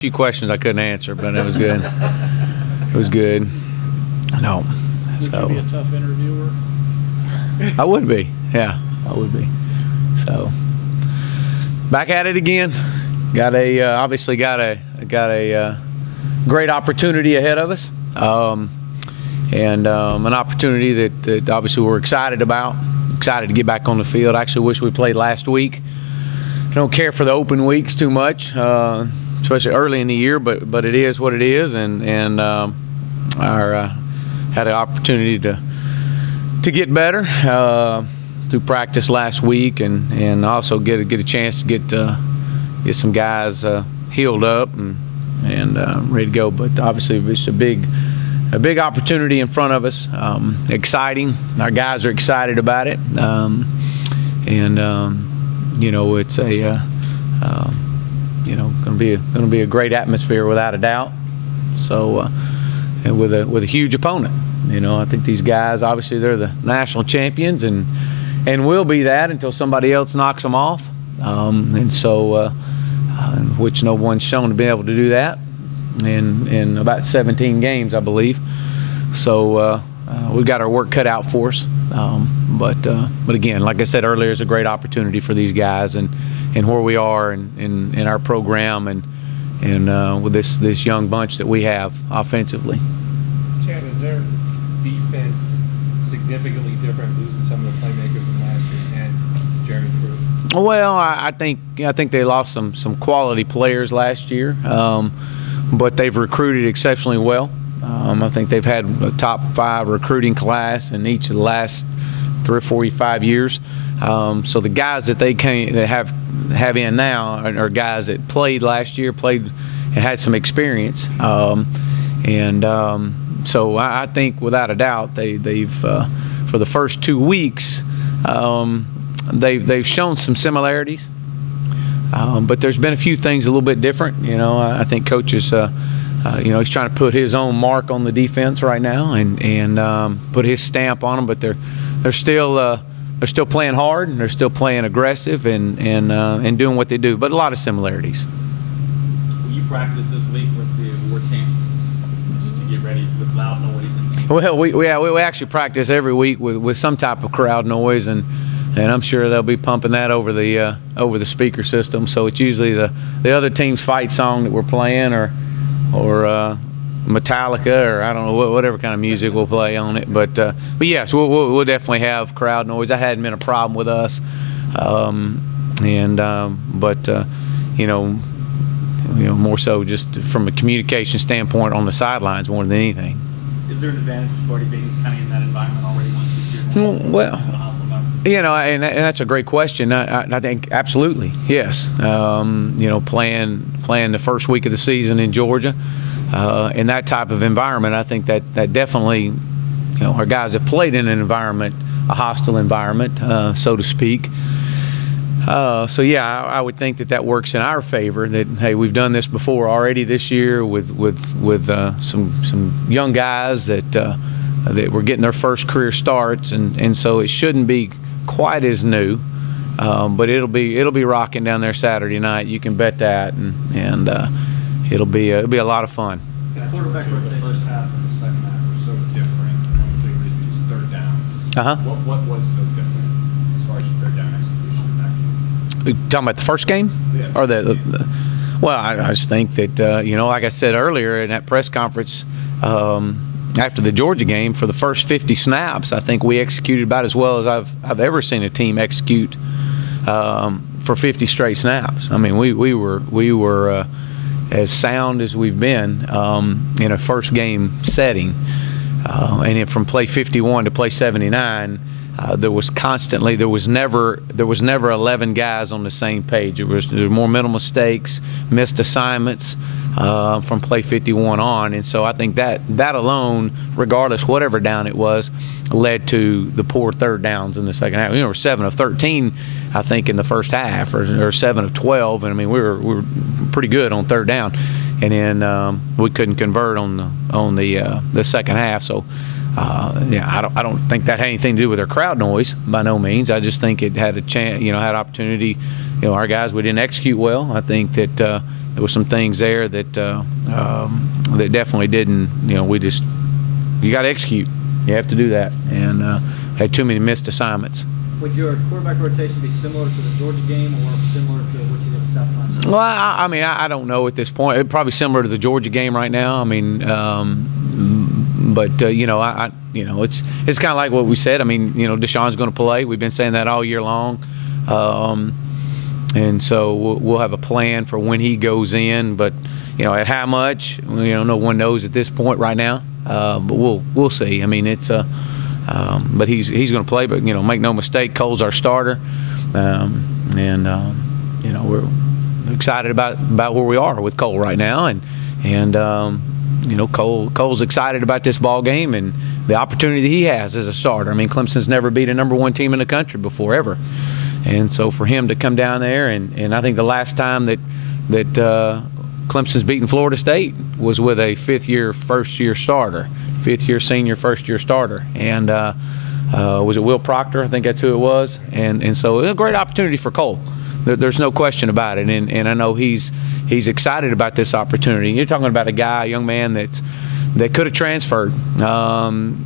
few questions I couldn't answer, but it was good. It was good. No. So would you be a tough interviewer? I would be. Yeah, I would be. So back at it again. Got a obviously got a great opportunity ahead of us, and an opportunity that obviously we're excited about. Excited to get back on the field. I actually wish we played last week. I don't care for the open weeks too much, especially early in the year, but it is what it is, and had an opportunity to get better through practice last week, and also get a chance to get some guys healed up and ready to go. But obviously it's a big opportunity in front of us. Exciting. Our guys are excited about it, you know, it's a you know, going to be a great atmosphere without a doubt. So and with a huge opponent. You know, I think these guys, obviously they're the national champions and will be that until somebody else knocks them off. And so which no one's shown to be able to do that in about 17 games, I believe. So we've got our work cut out for us. But again, like I said earlier, it's a great opportunity for these guys and where we are in our program and with this young bunch that we have offensively. Chad, is their defense significantly different, losing some of the playmakers from last year and Jeremy Crew? Well, I think they lost some quality players last year, but they've recruited exceptionally well. I think they've had a top 5 recruiting class in each of the last 3 or 4 or 5 years. So the guys that they have in now are guys that played last year, and had some experience. So I think without a doubt they've for the first 2 weeks they've shown some similarities. But there's been a few things a little bit different. You know, I think Coach is you know, he's trying to put his own mark on the defense right now and put his stamp on them. But they're still playing hard and they're still playing aggressive and doing what they do. But a lot of similarities. Will you practice this week with the war team just to get ready with loud noise? Well, we actually practice every week with some type of crowd noise, and I'm sure they'll be pumping that over the speaker system. So it's usually the other team's fight song that we're playing, or Metallica, or I don't know, whatever kind of music we'll play on it. But yes, we'll definitely have crowd noise. That hadn't been a problem with us, you know, more so just from a communication standpoint on the sidelines more than anything. Is there an advantage to already being kind of in that environment already once this year? Well, you know, and that's a great question. I think absolutely, yes. You know, playing the first week of the season in Georgia, in that type of environment, I think that definitely, you know, our guys have played in an environment, a hostile environment, so to speak. So yeah, I would think that works in our favor. That hey, we've done this before already this year with some young guys that were getting their first career starts, and so it shouldn't be quite as new, but it'll be rocking down there Saturday night. You can bet that, and it'll be a lot of fun. The quarterback the first half and the second half were so different. One of the big reasons was third downs. What was so different as far as your third down execution in that game? You talking about the first game, yeah. Or well, I just think that you know, like I said earlier in that press conference. After the Georgia game, for the first 50 snaps, I think we executed about as well as I've ever seen a team execute for 50 straight snaps. I mean, we were as sound as we've been in a first game setting, and then from play 51 to play 79, there was never 11 guys on the same page. There were more mental mistakes, missed assignments from play 51 on, and so I think that alone, regardless whatever down it was, led to the poor third downs in the second half. You know, we're 7 of 13, I think, in the first half, or 7 of 12, and I mean we were pretty good on third down, and then we couldn't convert on the second half. So Yeah, I don't think that had anything to do with their crowd noise by no means. I just think it had a chance, had opportunity. Our guys, we didn't execute well. I think that there were some things there that that definitely didn't. You got to execute. You have to do that, and had too many missed assignments. Would your quarterback rotation be similar to the Georgia game or similar to what you did with South Carolina? Well, I don't know at this point. It's probably similar to the Georgia game right now. But it's kind of like what we said. Deshaun's going to play. We've been saying that all year long, and so we'll have a plan for when he goes in. But at how much, no one knows at this point right now. But we'll see. But he's going to play. But make no mistake, Cole's our starter, and we're excited about where we are with Cole right now, and Cole's excited about this ball game and the opportunity that he has as a starter. Clemson's never beat a #1 team in the country before, ever. And so for him to come down there, and I think the last time that Clemson's beaten Florida State was with a fifth-year senior, first-year starter. And was it Will Proctor? I think that's who it was. And so it was a great opportunity for Cole. There's no question about it, and I know he's excited about this opportunity. You're talking about a young man that could have transferred, and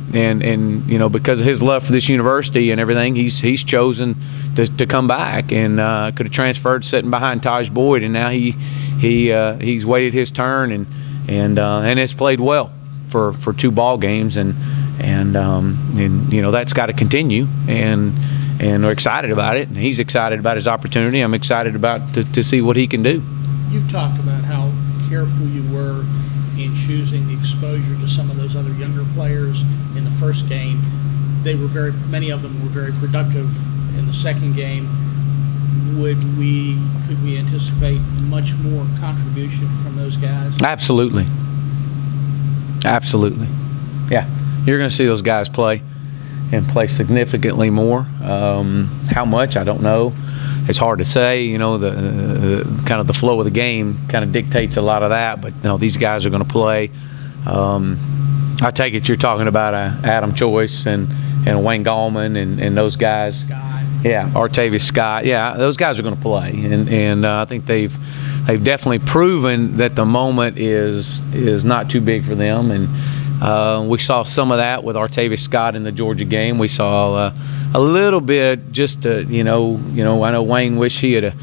because of his love for this university and everything, he's chosen to come back, and could have transferred sitting behind Taj Boyd, and now he's waited his turn and has played well for 2 ball games, and that's got to continue, and we're excited about it, and he's excited about his opportunity. I'm excited about to see what he can do. You've talked about how careful you were in choosing the exposure to some of those other younger players in the first game. Many of them were very productive in the second game. Could we anticipate much more contribution from those guys? Absolutely. Yeah, you're going to see those guys play, and play significantly more. How much, I don't know. It's hard to say. The kind of the flow of the game kind of dictates a lot of that. But no, these guys are going to play. I take it you're talking about Adam Choice and Wayne Gallman and those guys. Scott. Yeah, Artavius Scott. Yeah, those guys are going to play, and I think they've definitely proven that the moment is not too big for them. And we saw some of that with Artavius Scott in the Georgia game. We saw a little bit, just I know Wayne wished he had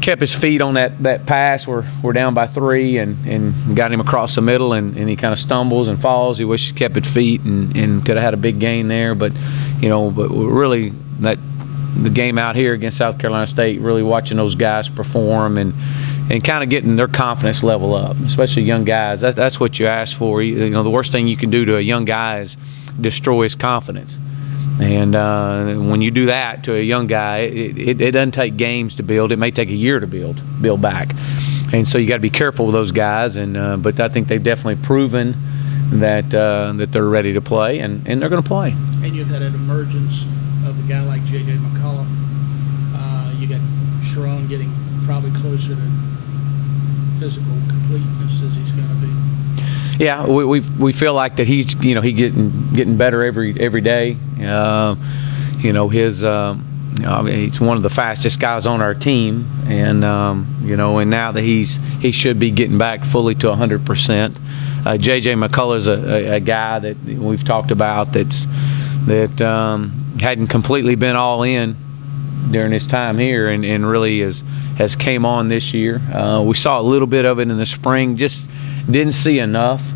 kept his feet on that pass. We're down by 3 and got him across the middle, and he kind of stumbles and falls. He wished he kept his feet and could have had a big gain there. But but really the game out here against South Carolina State, really watching those guys perform and kind of getting their confidence level up, especially young guys. That's what you ask for. The worst thing you can do to a young guy is destroy his confidence. And when you do that to a young guy, it doesn't take games to build. It may take a year to build back. And so you got to be careful with those guys. And but I think they've definitely proven that they're ready to play, and they're going to play. And you've had an emergence of a guy like J.J. McCullough. You got Sharon getting probably closer to physical completeness as he's going to be. Yeah, we feel like that he's getting better every day. He's one of the fastest guys on our team, and and now that he should be getting back fully to 100%. J.J. McCullough's a guy that we've talked about that hadn't completely been all in during his time here, and really has came on this year. We saw a little bit of it in the spring, just didn't see enough.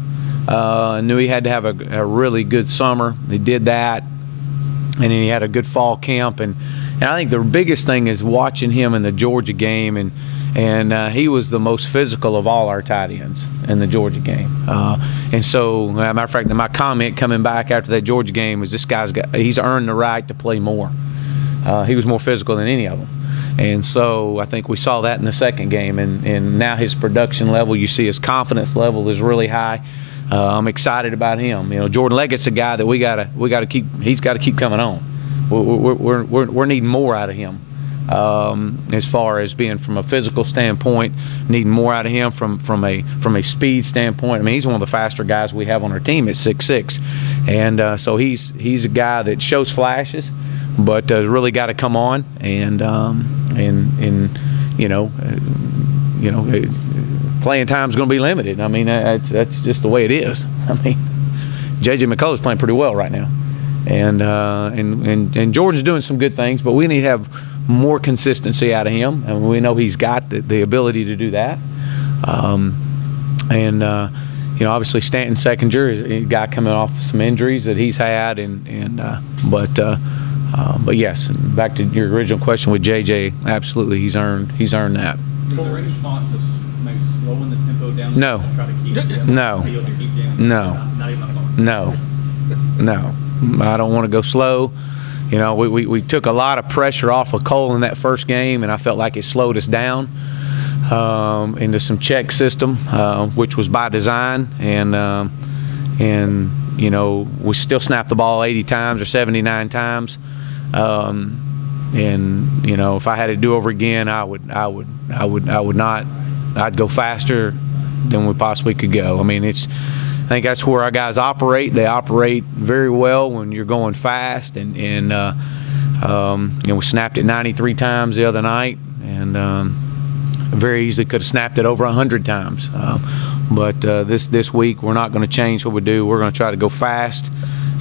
Knew he had to have a really good summer. He did that, and then he had a good fall camp. And I think the biggest thing is watching him in the Georgia game, and he was the most physical of all our tight ends in the Georgia game. And so, as a matter of fact, my comment coming back after that Georgia game was, he's earned the right to play more. He was more physical than any of them. And so I think we saw that in the second game, and now his production level, you see his confidence level is really high. I'm excited about him. Jordan Leggett's a guy that we gotta keep. He's got to keep coming on. We're needing more out of him. as far as being from a physical standpoint, needing more out of him from a speed standpoint. I mean, he's one of the faster guys we have on our team at 6'6", and so he's a guy that shows flashes, but really got to come on and playing time is going to be limited. I mean, that's just the way it is. I mean, J.J. McCullough's playing pretty well right now, and Jordan's doing some good things, but we need to have more consistency out of him, and we know he's got the ability to do that. Obviously Stanton Seconder is a guy coming off some injuries that he's had, but yes, back to your original question with JJ, absolutely, he's earned that. Is there any thought to maybe slowing the tempo down? No. To try to keep No. Not even a thought. No. I don't want to go slow. We took a lot of pressure off of Cole in that first game, and I felt like it slowed us down into some check system, which was by design, and we still snapped the ball 80 times or 79 times. If I had to do over again, I would not. I'd go faster than we possibly could go. I mean, I think that's where our guys operate. They operate very well when you're going fast, and we snapped it 93 times the other night, and very easily could have snapped it over 100 times. But this week we're not going to change what we do. We're going to try to go fast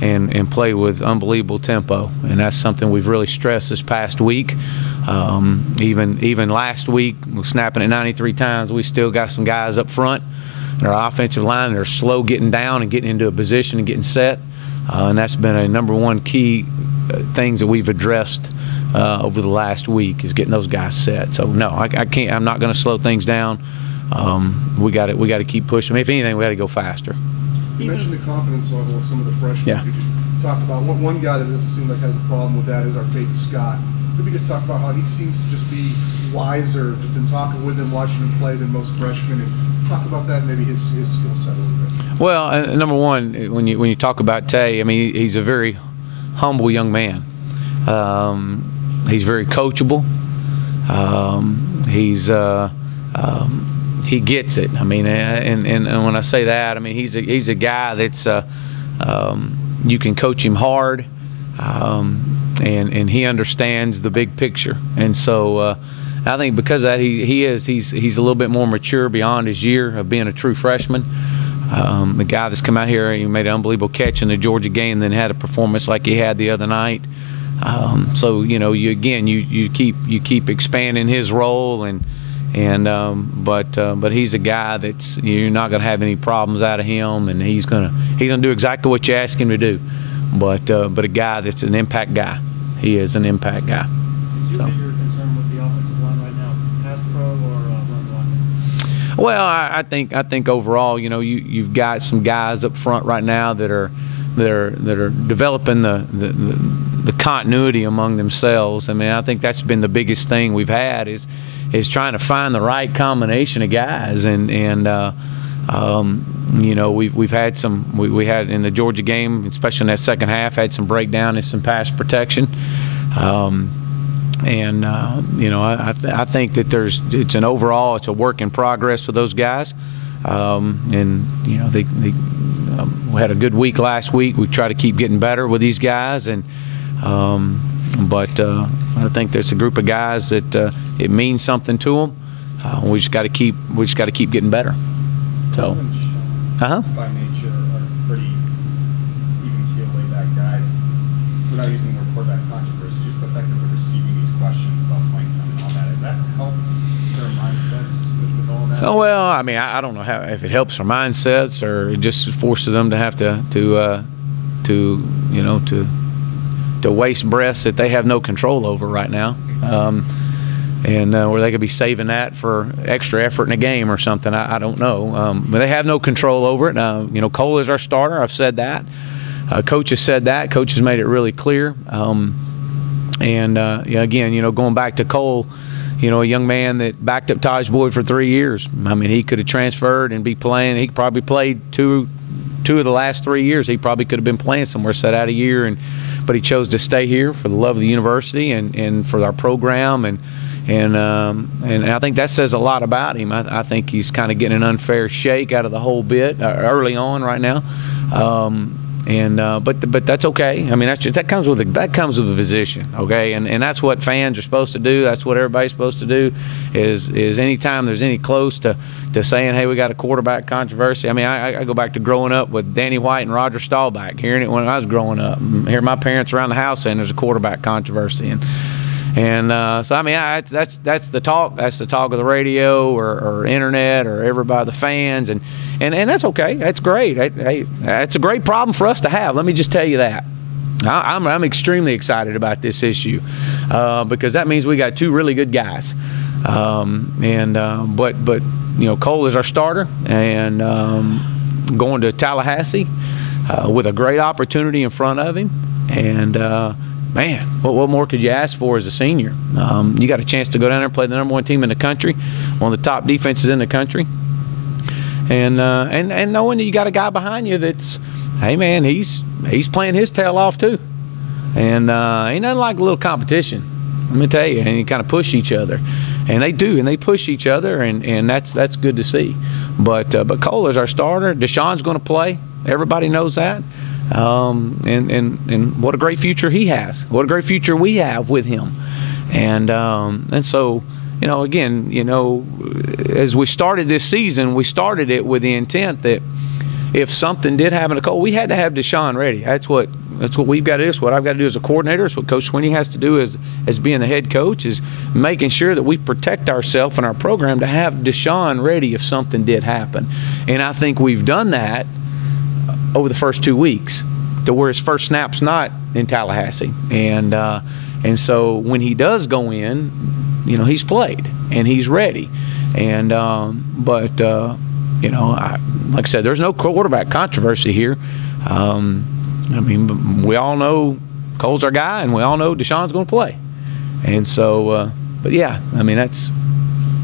and play with unbelievable tempo, and that's something we've really stressed this past week. Even last week, we're snapping it 93 times. We still got some guys up front in our offensive line that are slow getting down and getting into a position and getting set, and that's been a number-1 key things that we've addressed over the last week, is getting those guys set. So no, I can't. I'm not going to slow things down. We got to keep pushing. If anything, we got to go faster. You mentioned the confidence level of some of the freshmen. Yeah. Could you talk about one guy that doesn't seem like has a problem with that is Artavis Scott. Maybe just talk about how he seems to just be wiser, just in talking with him, watching him play, than most freshmen, and talk about that and maybe his skill set a little bit. Well, number one, when you talk about Tay, I mean, he's a very humble young man. He's very coachable. He gets it. I mean, and when I say that, I mean he's a guy that's you can coach him hard, and he understands the big picture. And so I think because of that, he's a little bit more mature beyond his year of being a true freshman. The guy that's come out here, he made an unbelievable catch in the Georgia game, then had a performance like he had the other night. So you keep expanding his role, but he's a guy that's, you're not going to have any problems out of him, and he's gonna do exactly what you ask him to do. But a guy that's an impact guy. He is an impact guy. Is your bigger concern with the offensive line right now, pass pro or run block? Well, I think overall, you've got some guys up front right now that are developing the continuity among themselves. I mean, I think that's been the biggest thing we've had is trying to find the right combination of guys, and we've had we had in the Georgia game, especially in that second half, had some breakdown and some pass protection. I think that it's a work in progress for those guys. We had a good week last week. We try to keep getting better with these guys, but I think there's a group of guys that it means something to them. We just got to keep getting better. So, by nature, are pretty even-keeled, laid-back guys. Without using the word quarterback controversy, just the fact that they're receiving these questions about playing time and all that, does that help their mindsets with all that? Oh, well, I mean, I don't know if it helps their mindsets or it just forces them to have to waste breaths that they have no control over right now, and where they could be saving that for extra effort in a game or something. I don't know, but they have no control over it. Cole is our starter. I've said that. Coach has said that. Coach has made it really clear. Again, going back to Cole, a young man that backed up Taj Boyd for 3 years. I mean, he could have transferred and be playing. He probably played two of the last 3 years. He probably could have been playing somewhere, set out a year and but he chose to stay here for the love of the university and for our program, and I think that says a lot about him. I think he's kind of getting an unfair shake out of the whole bit early on right now. But that's okay. I mean, that comes with a position, okay? And that's what fans are supposed to do. That's what everybody's supposed to do. Is anytime there's any close to saying, hey, we got a quarterback controversy. I mean, I go back to growing up with Danny White and Roger Staubach, hearing it when I was growing up, hearing my parents around the house saying there's a quarterback controversy, so I mean, that's the talk. That's the talk of the radio or internet or everybody, the fans, and that's okay. That's great. Hey, that's a great problem for us to have. Let me just tell you that. I'm extremely excited about this issue because that means we got two really good guys. But Cole is our starter and going to Tallahassee with a great opportunity in front of him, and. Man, what more could you ask for as a senior? You got a chance to go down there and play the #1 team in the country, one of the top defenses in the country, and knowing that you got a guy behind you that's, hey man, he's playing his tail off too, and ain't nothing like a little competition. Let me tell you, and you kind of push each other, and they do, and they push each other, and that's good to see. But Cole is our starter. Deshaun's going to play. Everybody knows that. And what a great future he has. What a great future we have with him. And so, again, as we started this season, we started it with the intent that if something did happen to Cole, we had to have Deshaun ready. That's what we've got to do. It's what I've got to do as a coordinator. It's what Coach Sweeney has to do as being the head coach, is making sure that we protect ourselves and our program to have Deshaun ready if something did happen. And I think we've done that over the first 2 weeks, to where his first snap's not in Tallahassee, and so when he does go in, he's played and he's ready, and like I said, there's no quarterback controversy here. I mean, we all know Cole's our guy, and we all know Deshaun's going to play, and so, but yeah, I mean that's,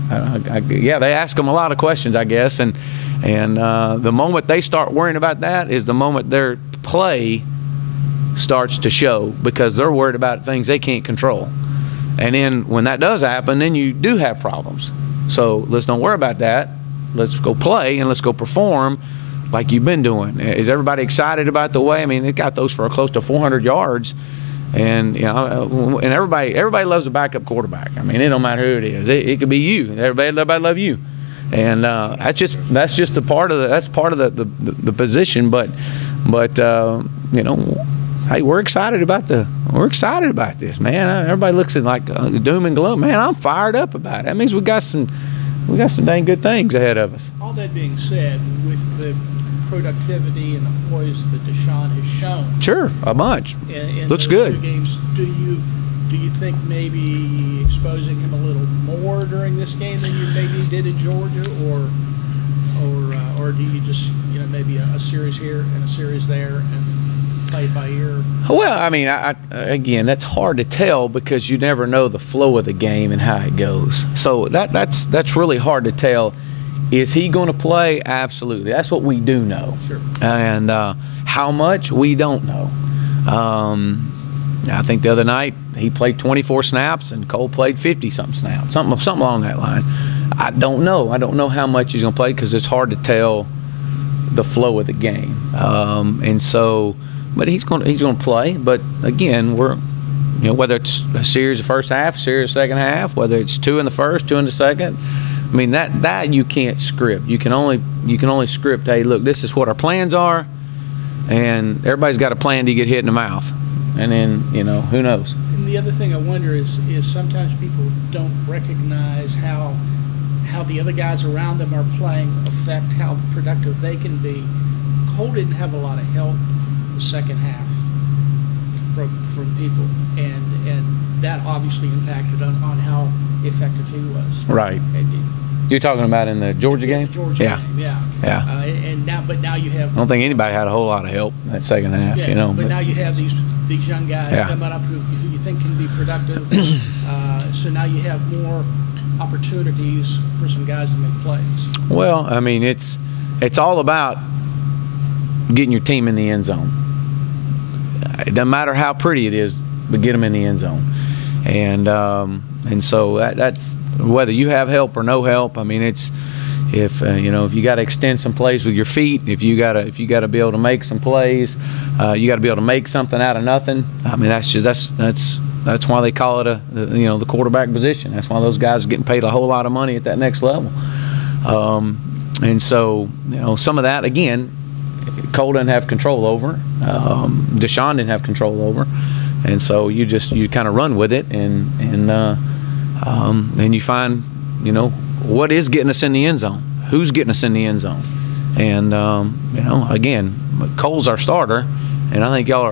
yeah, they ask him a lot of questions, I guess, and the moment they start worrying about that is the moment their play starts to show, because they're worried about things they can't control. And then when that does happen, then you do have problems. So let's don't worry about that. Let's go play and let's go perform like you've been doing. Is everybody excited about the way? I mean, they got those for close to 400 yards. And and everybody loves a backup quarterback. I mean, it don't matter who it is. It could be you. Everybody love you. And that's just part of the position. But hey, we're excited about this, man. Everybody looks at like doom and gloom. Man, I'm fired up about it. That means we got some dang good things ahead of us. All that being said, with the productivity and the poise that Deshaun has shown, sure, a bunch. In looks those good. 2 games, do you think maybe exposing him a little more during this game than you maybe did in Georgia, or do you just maybe a series here and a series there and play it by ear? Well, I mean, again, that's hard to tell because you never know the flow of the game and how it goes. So that's really hard to tell. Is he going to play? Absolutely. That's what we do know. Sure. And how much, we don't know. I think the other night he played 24 snaps and Cole played 50-something snaps, something along that line. I don't know. I don't know how much he's going to play because it's hard to tell the flow of the game. And so, but he's going to play. But again, we're, whether it's a series of first half, series of second half, whether it's 2 in the first, 2 in the second. I mean, that you can't script. You can only script, hey, look, this is what our plans are, and everybody's got a plan to get hit in the mouth. And then, who knows? And the other thing I wonder is sometimes people don't recognize how the other guys around them are playing affect how productive they can be. Cole didn't have a lot of help the second half from people, and that obviously impacted on how effective he was. Right. You're talking about in the Georgia game? The Georgia game, yeah. Yeah. But now you have. I don't think anybody had a whole lot of help in that second half, But now you have these young guys coming up who you think can be productive. So now you have more opportunities for some guys to make plays. Well, I mean, it's all about getting your team in the end zone. it doesn't matter how pretty it is, but get them in the end zone. And so that's whether you have help or no help. I mean, it's if you got to extend some plays with your feet, if you got to be able to make some plays, you got to be able to make something out of nothing. I mean, that's why they call it the quarterback position. That's why those guys are getting paid a whole lot of money at that next level. And so some of that again, Cole didn't have control over. Deshaun didn't have control over. And so you kind of run with it, and you find what is getting us in the end zone, who's getting us in the end zone, and again, Cole's our starter, and I think y'all are